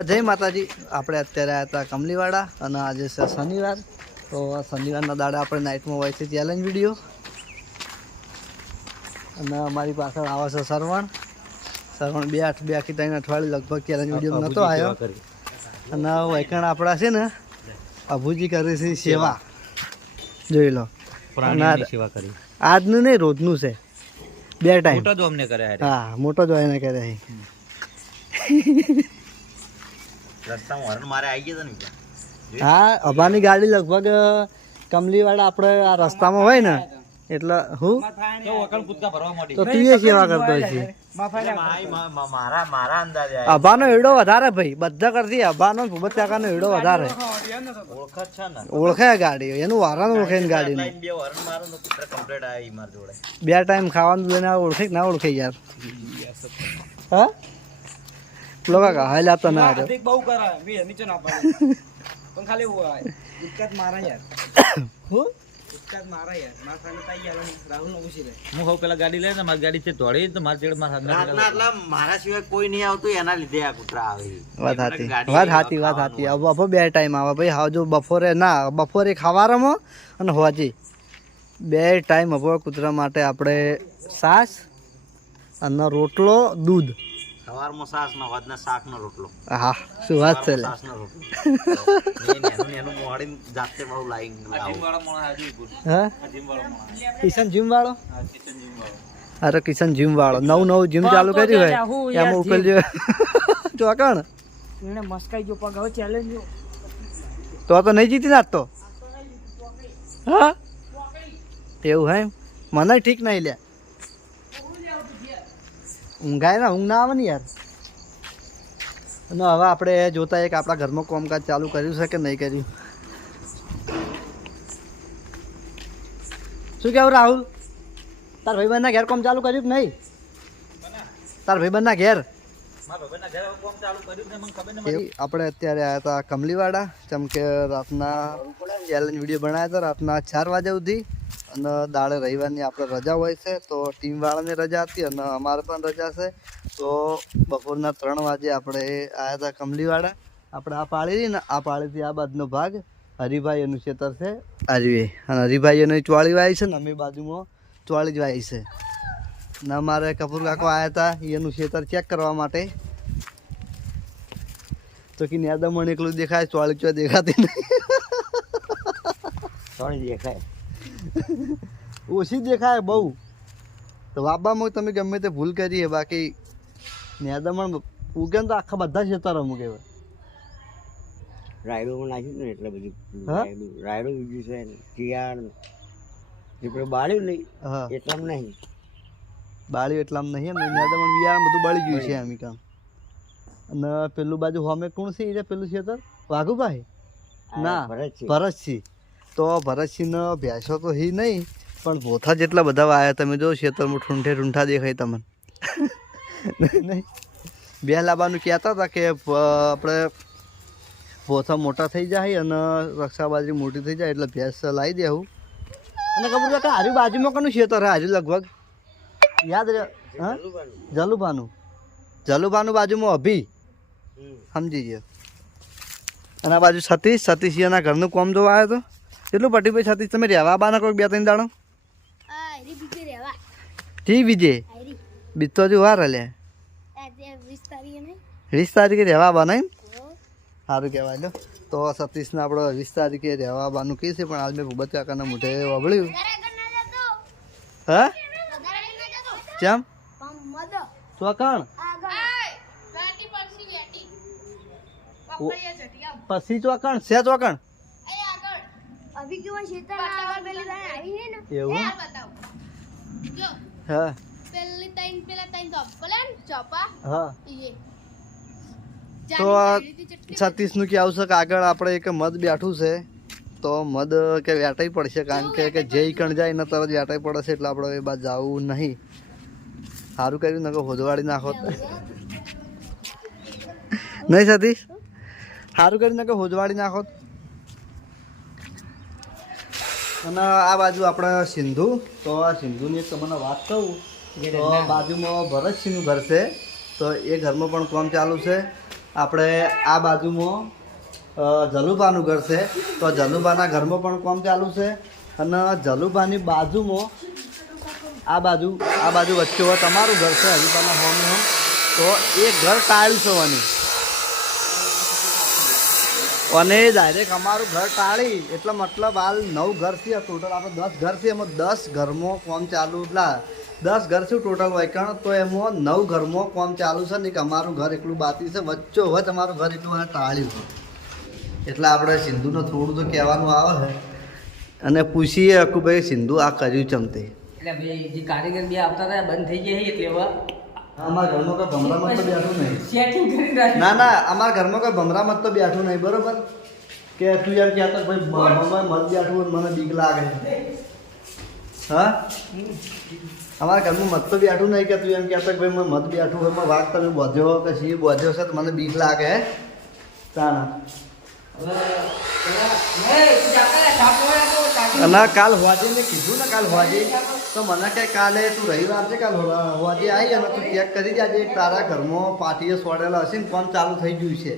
જય માતાજી. આપણે અત્યારે આવ્યા હતા કમલીવાડા અને આજે છે શનિવાર. તો શનિવારના દાડે આપણે નાઇટમાં હોય છે ચેલેન્જ વિડીયો. અને અમારી પાછળ આવે છે સરવણ બે આખી 3 અઠવાડિયે લગભગ ચેલેન્જ વિડીયો નહોતો આવ્યો. અને વૈકણ આપણા છે ને અભુજી કરે છે સેવા, જોઈ લો. આજનું નહીં, રોજનું છે, 2 ટાઈમ. હા, મોટો જ એને કરે. હા, અભાની ગાડી લગભગ કમલીવાડા આપણે આ રસ્તામાં હોય ને એટલે હું તો તું એ સેવા કરતો છે. અભાનો એડો વધારે ભાઈ, બધા કરતી અભાનો ભૂપત કાકાનો એડો વધારે ઓળખે ગાડી, એનું વારાનું ઓળખે ને ગાડીનું. 2 ટાઈમ ખાવાનું લઈને ઓળખે કે ના ઓળખે યાર? હા, લોકો હાલ આપતા ના બહુ કરા મે નીચે ના પાડે પણ ખાલી ઉત્કાત મારા યાર. હું ઉત્કાત મારા યાર માથાને તાઈ યાર રાહુલ નો પૂછી લે. હું હવે પેલા ગાડી લઈને મારી ગાડી છે દોડી તો મારી જેડ માં રાતના મારા સિવાય કોઈ નહીં આવતું, એના લીધે આ કૂતરા આવે. વાત સાચી. હવે 2 ટાઈમ આવે ભાઈ. હા, જો બપોરે ખાવારમાં અને હોજી 2 ટાઈમ હવે કૂતરા માટે આપણે છાશ અને રોટલો, દૂધ. સવારમાં છાશ નો, વાદના શાક નો રોટલો. હા, શું વાત છે. કિશન જીમ વાળો. અરે કિશન જીમ વાળો નવું જીમ ચાલુ કર્યું હોય એમાં ઉકેલજો ચોકણ. એને મસ્કાઈ જો પગ હવે ચેલેન્જ તો નહીં જીતી નાખતો. હા, એવું હે? મને ઠીક નહીં લ્યા. ઊંઘાય ને, ઊંઘ ના આવે ને યાર. અને હવે આપણે જોતા એક આપણા ઘરમાં કામકાજ ચાલુ કર્યું છે કે નહીં કર્યું. શું કેવું રાહુલ? તાર ભાઈબંધના ઘેર કામ ચાલુ કર્યું કે નહીં? તાર ભાઈબંધના ઘેર આપણે અત્યારે આવ્યા હતા કમલીવાડા. જેમ કે રાતના ચેલેન્જ વિડીયો બનાવ્યા હતા રાતના 4 વાગ્યા સુધી. અને દાડે રવિવારની આપણે રજા હોય છે, તો ટીમવાળાને રજા હતી અને અમારે પણ રજા છે. તો બપોરના 3 વાગે આપણે આવ્યા હતા કમલીવાડા. આપણે આ પાળી રહી ને, આ પાળીથી આ બાજુનો ભાગ હરિભાઈ એનું ખેતર છે. અને હરિભાઈ એની ચોળી વાવી છે ને અમે બાજુમાં ચોળી જ વાવી છે. ને અમારે કપૂર કાકો આવ્યા હતા એનું ખેતર ચેક કરવા માટે. તો કે નેદમણ એકલું દેખાય, ચોળી ચો દેખાતી નહીં. ચોળી દેખાય ઓછી દેખાય બહુ. તો વાબામાં તમે ગમે તે ભૂલ કરીએ, બાકી નેદમણ ઉગે તો આખા બધા ખેતરો મૂકે. રાયડું નાખ્યું ને એટલે બધું રાયડું બીજું છે કિયાળ બાળ્યું નહીં એટલામાં નહીં. બાળ્યું એટલામાં નહીં એમ નેદમણ બિયારણ બધું બળી ગયું છે એમ કામ. અને પેલું બાજુ હોમે કોણ છે એ પેલું ખેતર? વાઘુભાઈ ના ભરતસિંહ. તો ભરતસિંહનો ભેંસો તો હી નહીં, પણ ભોથા જેટલા બધા આવ્યા. તમે જો ખેતરમાં ઠૂંઠા દેખાય તમને નહીં? બે લાવવાનું કહેતા હતા કે આપણે ભોથા મોટા થઈ જાય અને રક્ષાબાજરી મોટી થઈ જાય એટલે ભેંસ લાવી દેવું. અને ખબર છે કે હારી બાજુમાં કોનું ખેતર હે? હારી લગભગ યાદ રહે. હા, જલુભાનું બાજુમાં અભી, સમજી ગયો. અને આ બાજુ સતીશ એના ઘરનું કામ જોવા આવ્યો હતો. કેટલું પટીભાઈ સતીશ તમે રહેવા બાના કોઈ 2-3 દાડો? ઠીક વિજય બીજ તો હજુ વાર હલે 20 તારીખે રહેવા બાના એમ? સારું કહેવાય. લો તો સતીશને આપણે 20 તારીખે રહેવા બાનું કહે છે, પણ આજ મેં ભૂપત કાકાના મોઢે વબળ્યું. હા, કેમ ચોકણ પછી ચોકણ છે ચોકણ એવું? હા તો સતીશ નું કેવું છે કે આગળ આપણે એક મધ બેઠું છે, તો મધ કે વેટાઈ પડશે. કારણ કે જે કણ જાય ને તરત વેટાઈ પડે છે, એટલે આપણે એ બાદ જવું નહીં. સારું કર્યું ને હોદવાડી નાખો નહીં સતીશ? સારું કર્યું ને કે હોદવાડી નાખો. અને આ બાજુ આપણે સિંધુ. તો આ સિંધુની એક તમને વાત કહું તો બાજુમાં ભરતસિંહનું ઘર છે, તો એ ઘરમાં પણ કામ ચાલુ છે. આપણે આ બાજુમાં જલુભાનું ઘર છે, તો જલુભાના ઘરમાં પણ કામ ચાલુ છે. અને જલુભાની બાજુમાં આ બાજુ વચ્ચે હોય તમારું ઘર છે હજુભાના હોમનું. તો એ ઘર ટાળ્યું છે અને ડાયરેક્ટ અમારું ઘર ટાળી એટલે મતલબ હાલ 9 ઘર છે ટોટલ. આપણે 10 ઘર છે, એમાં 10 ઘરમાં કામ ચાલુ. 10 ઘર છે ટોટલ વાયકણ, તો એમાં 9 ઘરમાં કામ ચાલુ છે ને કે અમારું ઘર એકલું બાકી છે. વચ્ચો વચ્ચ અમારું ઘર એટલું મને ટાળ્યું છે. એટલે આપણે સિંધુને થોડું તો કહેવાનું આવે છે અને પૂછીએ કે ભાઈ સિંધુ આ કર્યું ચમતે. એટલે ભાઈ જે કારીગર બે આવતા હતા બંધ થઈ ગયા એટલે હવે અમારા ઘરમાં કોઈ ભમરામત તો બેઠું નહીં. સેટિંગ કરી રાખ્યું. ના અમારા ઘરમાં કોઈ ભમરામત તો બેઠું નહીં, બરોબર? કે તું એમ કહેતો ભાઈ મત બેઠું હોય મને બીક લાગે. હા, અમારા ઘરમાં મત તો બેઠું નહીં કે તું એમ કહેતો કે ભાઈ મત બેઠું હોય વાઘ તમે બોધ્યો કે સિંહ બોધ્યો છે તો મને બીક લાગે. તાણા અને કાલ હોજે મેં કીધું ને કાલ હોજે તો મને કે કાલે તું રવિવાર છે કાલ હોજે આવી અને તું ચેક કરી જાજે તારા ઘરમાં પાટીએ સોડેલા હશે ને કામ ચાલુ થઈ ગયું છે.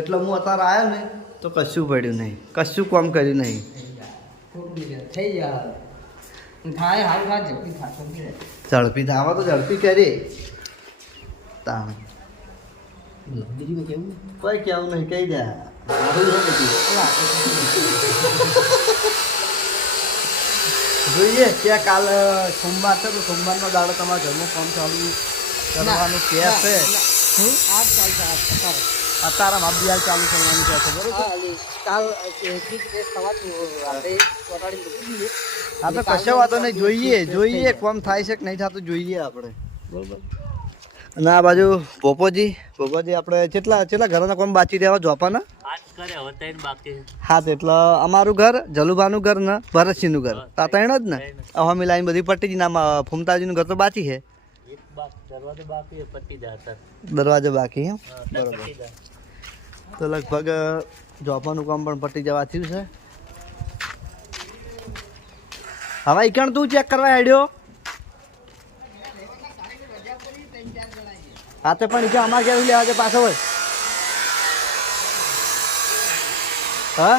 એટલે હું અત્યારે આવ્યો ને તો કશું પડ્યું નહીં, કશું કામ કર્યું નહીં. થઈ જાય થાય હાલ વાત ઝડપી થશે. ઝડપી થાવા તો ઝડપી કરી તાણ બીજું કેવું કોઈ કેવું નહીં કહી દે. જોઈએ કે કાલ સોમવાર છે તો સોમવારનો દાડો તમારા ઘરમાં કામ ચાલુ કરવાનું કે છે. અત્યારે માપી ચાલુ કરવાનું કહે છે, બરોબર? કાલ હા તો કશો વાતો નહીં. જોઈએ કોમ થાય છે કે નહીં થતું જોઈએ આપણે, બરોબર? અને આ બાજુ પોપોજી આપણે કેટલા ઘરના કોમ બાકી રહ્યા જોપાના? હા, એટલે અમારું ઘર જલુભાનું ઘર ને ભરતસિંહનું ઘર ત્રણ જ ને. અમે લાઈન બધી પટ્ટી જ ના ફૂમતાજીનું ઘર તો બાકી છે. દરવાજો બાકી એમ, બરોબર. તો લગભગ જોપાનું કામ પણ પટી જવા થયું છે. હવે ઈકણ તું ચેક કરવા હેડ્યો? હા તો પણ અમારે ઘેર લેવા છે પાછો હોય. હા,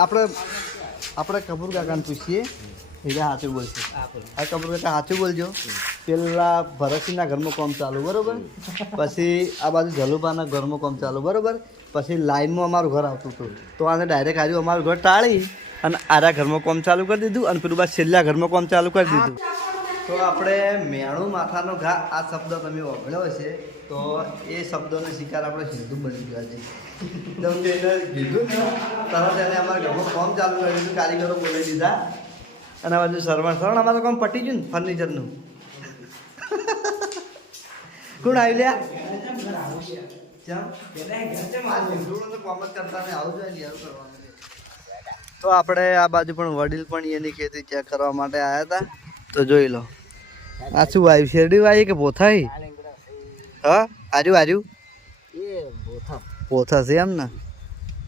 આપણે કપૂર કાકાને પૂછીએ, એટલે સાચું બોલશે. હા, કપૂર કાકા સાચું બોલજો. પેલા ભરતસિંહના ઘરમાં કામ ચાલુ, બરોબર? પછી આ બાજુ જલુભાના ઘરમાં કામ ચાલુ, બરોબર? પછી લાઈનમાં અમારું ઘર આવતું હતું તો આને ડાયરેક્ટ આવ્યું અમારું ઘર ટાળી અને આરા ઘરમાં કામ ચાલુ કરી દીધું અને પેલું બાદ છેલ્લા ઘરમાં કામ ચાલુ કરી દીધું. તો આપણે મેણું માથાનો ઘા આ શબ્દ તમે વાપર્યો હશે તો એ શબ્દોનો શિકાર આપણે સિંધુ બની ગયા છે. જેમ કે એને કીધું ને તરત એને અમારા ઘરમાં કામ ચાલુ કરી દીધું, કારીગરો બોલાવી દીધા અને આ બાજુ સરવણ અમારું કામ પટી ગયું ને ફર્નિચરનું. કોણ આવી લ્યા? તો આપણે આ બાજુ પણ વડીલ પણ એની ખેતી ચેક કરવા માટે આવ્યા હતા. તો જોઈ લો આ શું વાયુ શેરડી વાય કે પોથાઈ? હા, આજુ પોથા છે એમ ને?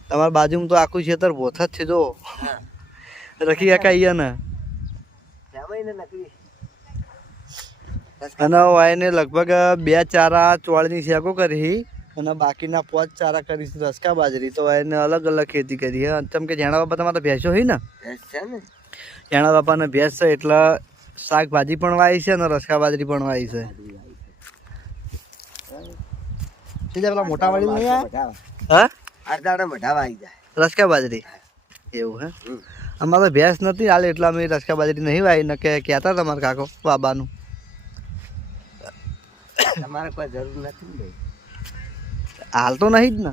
તમારી બાજુમાં તો આખું ખેતર પોથા જ છે. જો રખી કાકા અહીંયા ને અને વાયને લગભગ 2 ચારા ચોળની શેકો કરી અને બાકીના 5 ચારા કરી રસકા બાજરી. તો એને અલગ અલગ ખેતી કરી છે. કેમ કે જેણા બાપા તમારે ભેંસો હોય ને? જેણા બાપાને ભેંસ છે એટલે શાકભાજી પણ વાવી છે અને રસકા બાજરી પણ વાવી છે. પેલા મોટા વાળી નહીં રસકા બાજરી એવું હે? અમારે તો ભેંસ નથી હાલ એટલે અમે રસકા બાજરી નહીં વાવી ને કે કહેતા તમારા કાકો બાબાનું. તમારે કોઈ જરૂર નથી હાલ તો નહીં જ ને.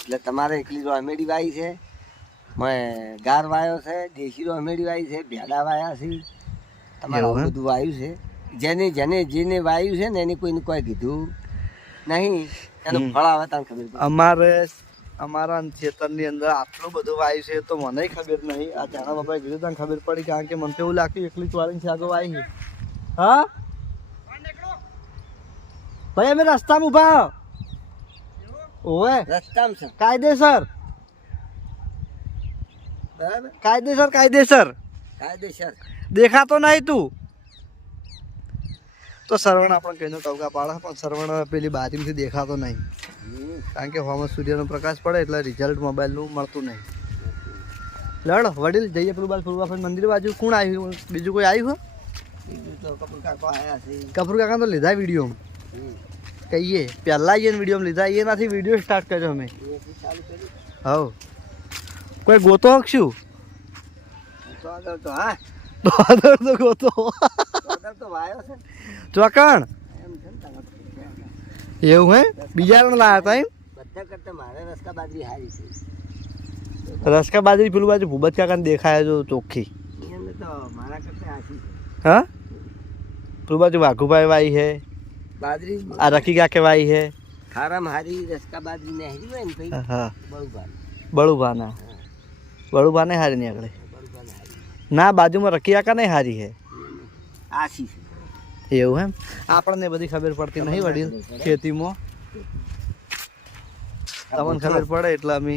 એટલે તમારે એકલી રોમેડી વાવી છે, મેં ગાર વાયો છે, દેશી રોમેડી વાવી છે, ભેડા વાયા છે, તમારે આવું બધું વાયું છે. જેને વાયું છે ને એને કોઈને કોઈ કીધું નહીં, એનું ફળ આવે તને ખબર. અમારા ખેતરની અંદર આટલું બધું વાયું છે તો મને ખબર નહીં. આ જાણા બાપાએ કીધું તને ખબર પડી, કારણ કે મને તો એવું લાગ્યું એકલી ચોળીની શાકો વાવી છે. હા ભાઈ અમે રસ્તામાં ઉભા. ઓવે રસ્તામાં છે કાયદેસર કાયદેસર કાયદેસર દેખાતો નહીં તું તો સરવણ આપણે કઈનો ટવકા પાડે પણ સરવણ પેલી બાજુથી દેખાતો નહીં, કારણ કે હોમાં સૂર્યનો પ્રકાશ પડે એટલે રિઝલ્ટ મોબાઈલનું મળતું નહીં. લડ વડીલ જઈએ પેલું બાજુ ફૂલવાફન મંદિર બાજુ. કોણ આવ્યું? બીજું કોઈ આવ્યું? બીજું તો કપૂર કાકો આયા છે. કપૂર કાકા તો લીધા વિડીયોમાં, કહીએ પહેલાં આવીએ ને વિડીયોમાં લીધા, એ નથી વિડીયો સ્ટાર્ટ કર્યો અમે. ચાલુ કર્યું હવ કોઈ ગોતો હકશું તો આગળ તો હા તો ગોતો આગળ તો વાયો છે ચોકણ એમ છે ને તમારે. એવું હે? બીજા જણ લાયા હતા એમ? બધા કરતા મારે રસ્કા બાજરી હારી છે. રસકા બાજરી પેલું બાજુ ભૂબત કાકાને દેખાય જો ચોખ્ખી. એને તો મારા કરતા આશી છે હા પેલું બાજુ વાઘુભાઈ વાઈ હે, બાજરી. આ રખી કાકે વાઈ હે. ખારામ હારી રસ્કા બાજરી નહેરી હોય ને ભાઈ હા બહુ ભારી. બળુભાના બળુભાને હારી નીકળે ના, બાજુમાં રખી કાકા ને હારી હે. આશી છે. એવું એમ? આપણને બધી ખબર પડતી નહીં વડીલ ખેતીમાં, તમને ખબર પડે એટલે અમે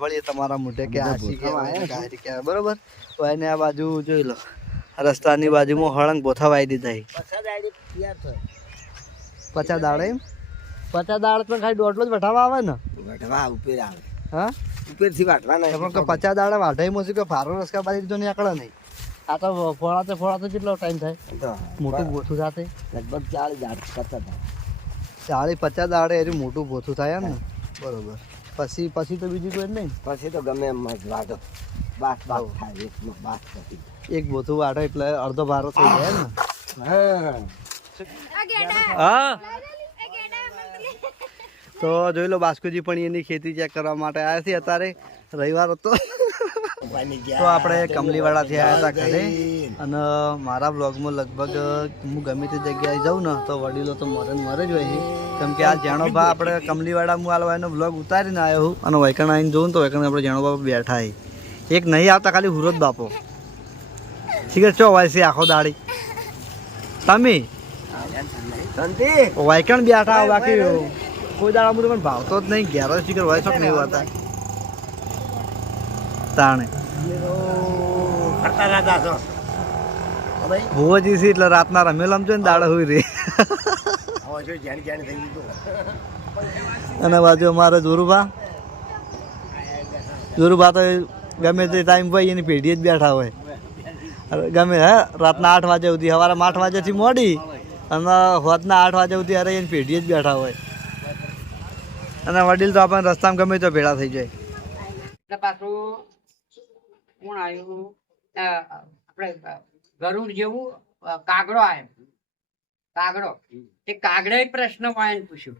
વળીએ તમારા મોઢે કે આશી કહેવાય ને ગાયરી કહેવાય. બરોબર. તો એને આ બાજુ જોઈ લો, રસ્તાની બાજુમાં હળંગ બોથા વાઈ દીધા છે. પછા દાડી તૈયાર થાય. 50 દાડે એમ? 50 દાડે પણ ખાલી દોઢલો જ વઠાવા આવે ને? વઢવા ઉપર આવે. હા ઉપરથી વાટવા પણ કે 50 દાડે વાઢાઈમાં શું કે ફારો રસકા બાજરી તો નીકળે નહીં. આ તો ફોડાતે કેટલો ટાઈમ થાય? મોટું બોથું સાથે લગભગ 40 દાડ કરતા હતા. 40-50 દાડે એરી મોટું બોથું થાય એમ ને? બરોબર. પછી તો બીજું કોઈ જ નહીં. પછી તો ગમે એમ જ વાટો બાસ બાસ થાય. એકમાં બાસ થતી. એક બોથું વાટે એટલે અડધો ભારો થઈ જાય એમ ને? હા હા તો જોઈ લો બાસ્કુજી પણ એની ખેતી ચેક કરવા માટે આવ્યા છે. અત્યારે રવિવાર હતો તો આપણે કમલીવાડાથી આવ્યા હતા ઘરે, અને મારા બ્લોગમાં લગભગ હું ગમે તે જગ્યાએ જાઉં ને તો વડીલો તો મરે જ હોય છે, કેમ કે આ જાણોભા આપણે કમલીવાડામાં આલવાનો બ્લોગ ઉતારીને આવ્યો હું, અને વૈકણ આવીને જોઉં ને તો વૈકણ આપણે જાણોભા બેઠા છે. એક નહીં આવતા ખાલી હુરોજ બાપો ઠીક છે. ચો હોય છે આખો દાડી તમે વૈકણ બેઠા, બાકી કોઈ દાડા બધું પણ ભાવતો જ નહીં. ઘેરો શીખર હોય શોખ નહીં હોતા તાણે ભુવજી છે એટલે રાતના રમેલ આમ છે ને દાડા હોય રે. અને બાજુ અમારે જોરુભા તો ગમે તે ટાઈમ હોય એની પેઢી જ બેઠા હોય. ગમે હે રાતના 8 વાગ્યા સુધી, સવારે 8 વાગ્યાથી મોડી અને હોતના 8 વાગ્યા સુધી અરે એની પેઢી જ બેઠા હોય. અને વડીલ તો આપણને રસ્તામાં ગમે તો ભેળા થઈ જાય. એટલે પાછું કોણ આવ્યું? આપણે ગરુડ જેવું કાગડો આવ્યો. કાગડો તે કાગડે પ્રશ્ન વાયન પૂછ્યું,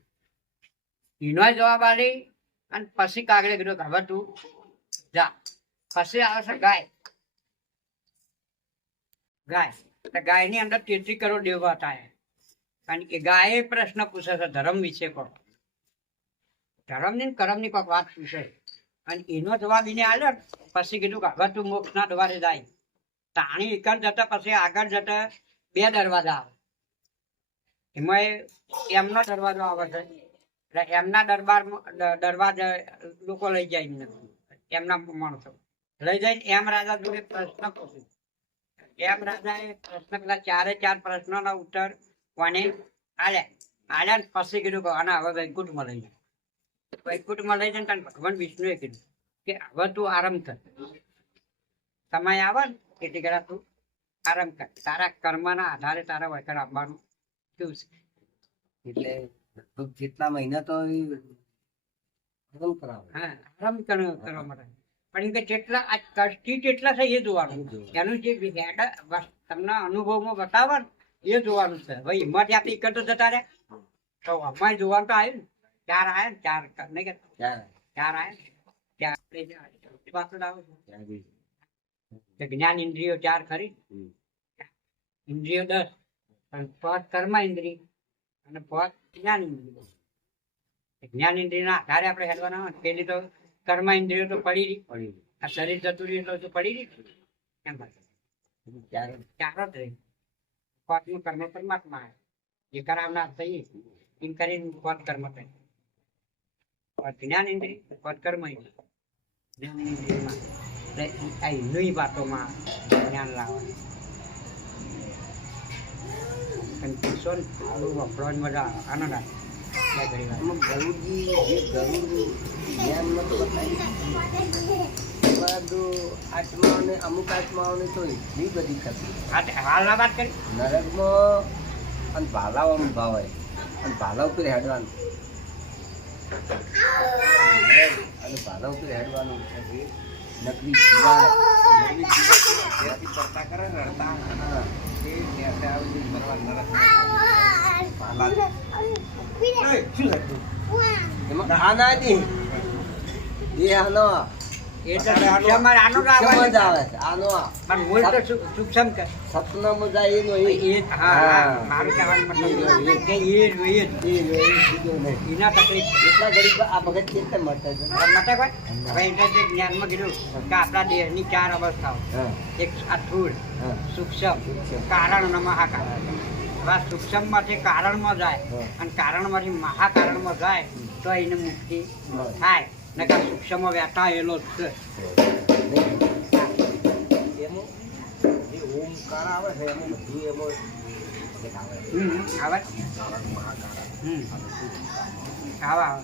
એનો જવાબ આલી, અને પછી કાગડે કીધું કે હવે તું જા. પછી આવે છે ગાય. ગાયની અંદર 33 કરોડ દેવતા થાય, કારણ કે ગાયે પ્રશ્ન પૂછે છે ધર્મ વિશે. કહો ધર્મની કર્મની કોઈક વાત પૂછે, અને એનો જવાબ એને આલ્યો. પછી કીધું કે હવે તું મોક્ષના દ્વારે જાય. તાણી એકર જતા પછી આગળ જતા 2 દરવાજા આવે. એમાં એમનો દરવાજો આવે છે, એટલે એમના દરવાજા લોકો લઈ જાય, એમના માણસો લઈ જઈને એમ રાજા જોડે પ્રશ્ન પૂછે. એમ રાજાએ પ્રશ્ન પેલા 4 પ્રશ્નોના ઉત્તર કોને આલ્યા ને પછી કીધું કે આના હવે વૈકુંઠમાં લઈ જાય. વૈકુંઠમાં લઈ જાય ને ભગવાન વિષ્ણુએ કીધું કે હવે તું આરામ કર. સમય આવે ને એટલે કરા તું આરામ કર. તારા કર્મના આધારે તારા વૈકુંઠ આપવાનું શું છે. એટલે જેટલા મહિના તો આરામ કરાવે. હા આરામ કરવા માટે. પણ એમ કે જેટલા આ કષ્ટી જેટલા છે એ જોવાનું. એનું જે તમને અનુભવમાં બતાવે ને એ જોવાનું છે. ભાઈ હિંમત ત્યાંથી કરતો જતા રહે તો અમારે જોવાનું તો આવ્યું ને. 4 આવ્યા ને 4 નહીં કે 4 આવ્યા ને જ્ઞાન ઇન્દ્રિયો 4 ખરી, ઇન્દ્રિયો 10, પણ 5 કર્મ ઇન્દ્રિય અને 5 જ્ઞાન ઇન્દ્રિયો. જ્ઞાન ઇન્દ્રિય ના આધારે આપણે હેડવાના હોય. પેલી તો કર્મ ઇન્દ્રિયો તો પડી રહી, આ શરીર જતું રહ્યું એટલે પડી રહી એમ. 4 જ રહી. 5મું કર્મ પરમાત્મા જે કરાવનાર થઈએ એમ કરીને 5 કર્મ થાય. જ્ઞાન ઇન્દ્રિય 5 કર્મ ઇન્દ્રિય. જ્ઞાન ઇન્દ્રિયમાં આ હિન્દુની વાતોમાં જ્ઞાન લાવવાનું. અને પીશો ને બહુ વપરાવાની મજા આવે આનંદ આવે બે ઘડી વાર. અમુક ગરુડજી જે ગરુડ જ્ઞાનમાં તો બતાવી બધું આત્માઓને અમુક આત્માઓને તો એટલી બધી થતી હાલના વાત કરી નરકમાં અને ભાલાઓ ભાવ હોય અને ભાલા ઉપર હેડવાનું અને ભાલા ઉપર હેડવાનું નકલી જીવાત, નકલી જીવાત કરતા કરે ને રડતા હા, એ ત્યાં આવે છે મરવા નરક ભાલા શું થતું એમાં આના દી એ આનો એ તો સૂક્ષ્મમાં આનો જ આવે સમજ આવે છે આનો પણ મૂળ તો સૂક્ષ્મ કે સપનામાં જાય એનો એ એ હા મારું કહેવાનું મતલબ કે એ જોઈએ જ. એના તકલીફ એટલા ગરીબ આ ભગત કેતે મળતા છે માટે કોઈ હવે એટલે જે જ્ઞાનમાં કીધું કે આપણા દેહની 4 અવસ્થાઓ હા એક આ સ્થૂળ હા સૂક્ષ્મ કારણ અને મહાકારણ. હવે આ સૂક્ષ્મમાંથી કારણમાં જાય અને કારણમાંથી મહાકારણમાં જાય તો એને મુક્તિ થાય ને કે સૂક્ષ્મમાં વેટાયેલો જ છે. એમાં જે ઓમકાર આવે છે એમાં બધું એમાં આવે આવે આવે આવે